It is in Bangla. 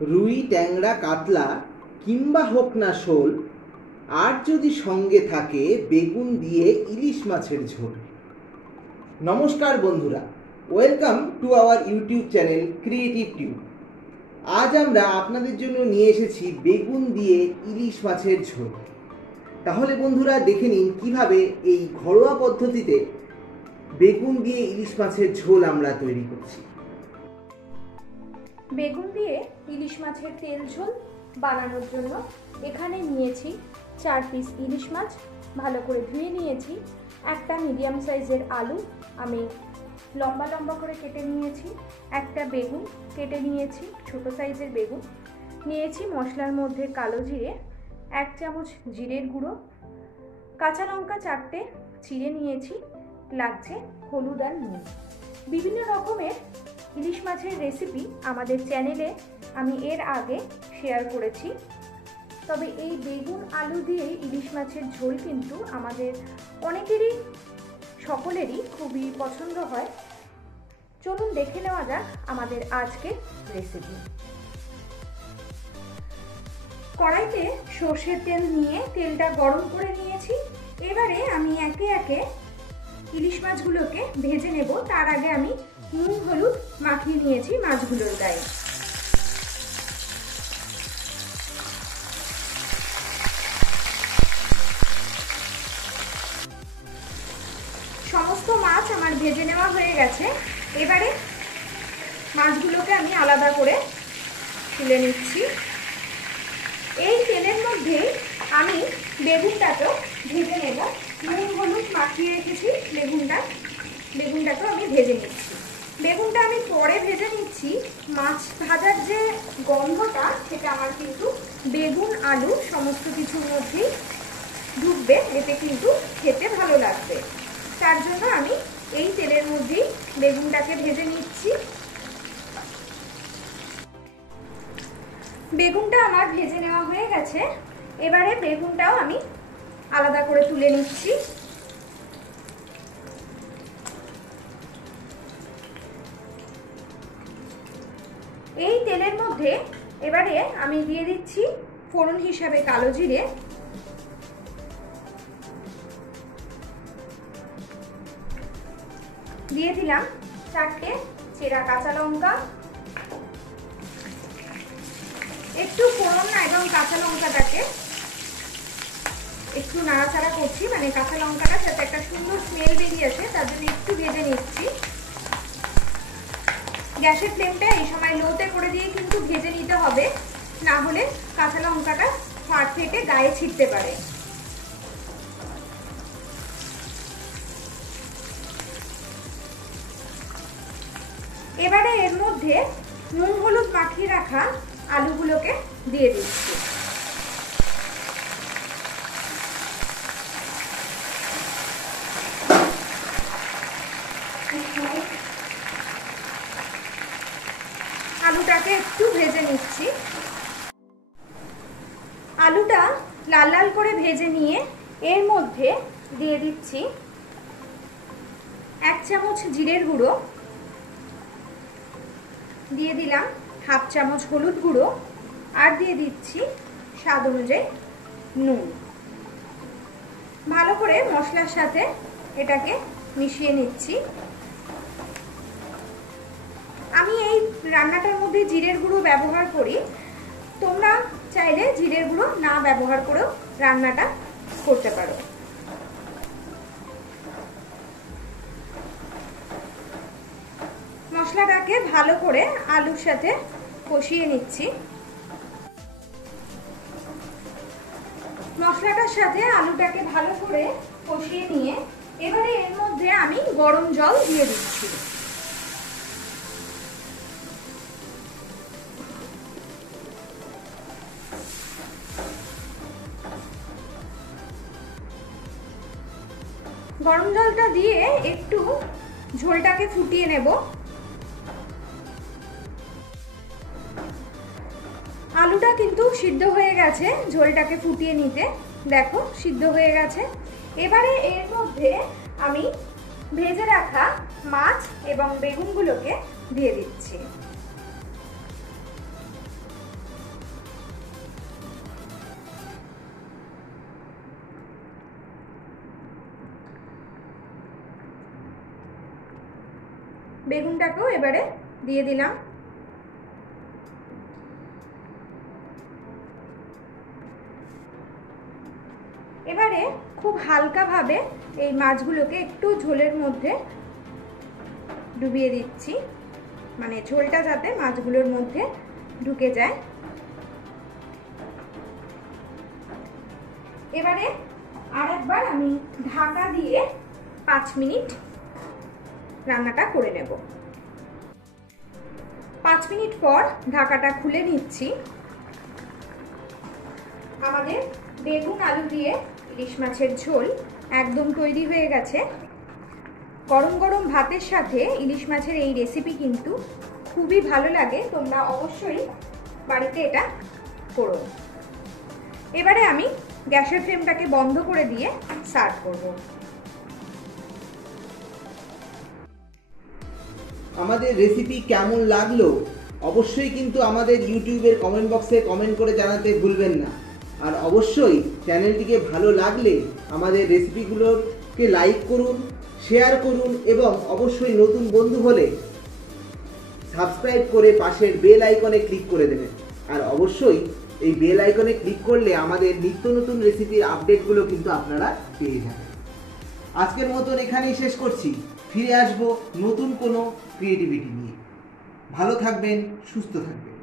রুই, ট্যাংরা, কাতলা কিংবা হোক না শোল, আর যদি সঙ্গে থাকে বেগুন দিয়ে ইলিশ মাছের ঝোল। নমস্কার বন্ধুরা, welcome to our YouTube channel creative tube. আজ আমরা আপনাদের জন্য নিয়ে এসেছি বেগুন দিয়ে ইলিশ মাছের ঝোল। তাহলে বন্ধুরা দেখে নিন কিভাবে এই ঘরোয়া পদ্ধতিতে বেগুন দিয়ে ইলিশ মাছের ঝোল আমরা তৈরি করছি। বেগুন দিয়ে ইলিশ মাছের তেল ঝোল বানানোর জন্য এখানে নিয়েছি 4 পিস ইলিশ মাছ, ভালো করে ধুয়ে নিয়েছি। একটা মিডিয়াম সাইজের আলু আমি লম্বা লম্বা করে কেটে নিয়েছি। একটা বেগুন কেটে নিয়েছি, ছোট সাইজের বেগুন নিয়েছি। মশলার মধ্যে কালো জিরে, 1 চামচ জিরের গুঁড়ো, কাঁচা লঙ্কা 4টে চিড়ে নিয়েছি, লাগছে হলুদ আর নুন। বিভিন্ন রকমের ইলিশ মাছের রেসিপি আমাদের চ্যানেলে আমি এর আগে শেয়ার করেছি, তবে এই বেগুন আলু দিয়ে ইলিশ মাছের ঝোল কিন্তু আমাদের অনেকেরই, সকলেরই খুবই পছন্দ হয়। চলুন দেখে নেওয়া যাক আমাদের আজকের রেসিপি। কড়াইতে সর্ষের তেল নিয়ে তেলটা গরম করে নিয়েছি। এবারে আমি একে একে ইলিশ মাছগুলোকে ভেজে নেব। তার আগে আমি নুন হলুদ মাখিয়ে নিয়েছি মাছগুলোর গায়ে। সমস্ত মাছ আমার ভেজে নেওয়া হয়ে গেছে। এবারে মাছগুলোকে আমি আলাদা করে তুলে নিচ্ছি। এই তেলের মধ্যে আমি বেগুনটাকেও ভেজে নেব। নুন হলুদ মাখিয়ে রেখেছি বেগুনটাকেও আমি ভেজে নিচ্ছি। বেগুনটা আমি পরে ভেজে নিচ্ছি। মাছ ভাজার যে গন্ধটা, সেটা আমার কিন্তু বেগুন আলু সমস্ত কিছুর মধ্যেই ঢুকবে, এতে কিন্তু খেতে ভালো লাগবে। তার জন্য আমি এই তেলের মধ্যেই বেগুনটাকে ভেজে নিচ্ছি। বেগুনটা আমার ভেজে নেওয়া হয়ে গেছে। এবারে বেগুনটাও আমি আলাদা করে তুলে নিচ্ছি। এই তেলের মধ্যে এবারে আমি দিয়ে দিচ্ছি ফোড়ন হিসাবে কালো জিরে, দিয়ে দিলাম 4টে চেরা কাঁচা লঙ্কা। একটু ফোড়ন এবং কাঁচা লঙ্কাটাকে একটু নাড়াচাড়া করছি, মানে কাঁচা লঙ্কাটা যাতে একটা সুন্দর স্মেল বেরিয়েছে তার জন্য একটু ভেজে নিচ্ছি। গ্যাসের ফ্লেমটা এই সময় লোতে করে দিয়ে কিন্তু ভেজে নিতে হবে, না হলে কাঁচা লঙ্কাটা ফাট ফেটে গায়ে ছিটতে পারে। এবারে এর মধ্যে নুন হলুদ মাখিয়ে রাখা আলুগুলোকে দিয়ে দিচ্ছি। আলুটাকে একটু ভেজে নিচ্ছি। আলুটা লাল লাল করে ভেজে নিয়ে এর মধ্যে দিয়ে দিচ্ছি 1 চামচ জিরের গুঁড়ো, দিয়ে দিলাম 1/2 চামচ হলুদ গুঁড়ো, আর দিয়ে দিচ্ছি স্বাদ অনুযায়ী নুন। ভালো করে মশলার সাথে এটাকে মিশিয়ে নিচ্ছি। আমি এই রান্নাটার মধ্যে জিরের গুঁড়ো ব্যবহার করি, তোমরা চাইলে জিরের গুঁড়ো না ব্যবহার করেও রান্নাটা করতে পারো। মশলাটাকে ভালো করে আলুর সাথে কষিয়ে নিচ্ছি। মশলাটার সাথে আলুটাকে ভালো করে কষিয়ে নিয়ে এবারে এর মধ্যে আমি গরম জল দিয়ে দিচ্ছি। গরম জলটা দিয়ে একটু ঝোলটাকে ফুটিয়ে নেব। আলুটা কিন্তু সিদ্ধ হয়ে গেছে ঝোলটাকে ফুটিয়ে নিতে। দেখো সিদ্ধ হয়ে গেছে। এবারে এর মধ্যে আমি ভেজে রাখা মাছ এবং বেগুনগুলোকে দিয়ে দিচ্ছি। বেগুনটাকেও এবারে দিয়ে দিলাম। এবারে খুব হালকাভাবে এই মাছগুলোকে একটু ঝোলের মধ্যে ডুবিয়ে দিচ্ছি, মানে ঝোলটা যাতে মাছগুলোর মধ্যে ঢুকে যায়। এবারে আরেকবার আমি ঢাকা দিয়ে 5 মিনিট রান্নাটা করে নেব। 5 মিনিট পর ঢাকাটা খুলে নিচ্ছি। আমাদের বেগুন আলু দিয়ে ইলিশ মাছের ঝোল একদম তৈরি হয়ে গেছে। গরম গরম ভাতের সাথে ইলিশ মাছের এই রেসিপি কিন্তু খুবই ভালো লাগে, তোমরা অবশ্যই বাড়িতে এটা করো। এবারে আমি গ্যাসের ফ্লেমটাকে বন্ধ করে দিয়ে সার্ভ করব। আমাদের রেসিপি কেমন লাগলো অবশ্যই কিন্তু আমাদের ইউটিউবের কমেন্ট বক্সে কমেন্ট করে জানাতে ভুলবেন না। আর অবশ্যই চ্যানেলটিকে ভালো লাগলে আমাদের রেসিপিগুলোকে লাইক করুন, শেয়ার করুন এবং অবশ্যই নতুন বন্ধু হলে সাবস্ক্রাইব করে পাশের বেল আইকনে ক্লিক করে দেবেন। আর অবশ্যই এই বেল আইকনে ক্লিক করলে আমাদের নিত্য নতুন রেসিপির আপডেটগুলো কিন্তু আপনারা পেয়ে যাবেন। আজকের মতন এখানেই শেষ করছি, ফিরে আসবো নতুন কোনো ক্রিয়েটিভিটি নিয়ে। ভালো থাকবেন, সুস্থ থাকবেন।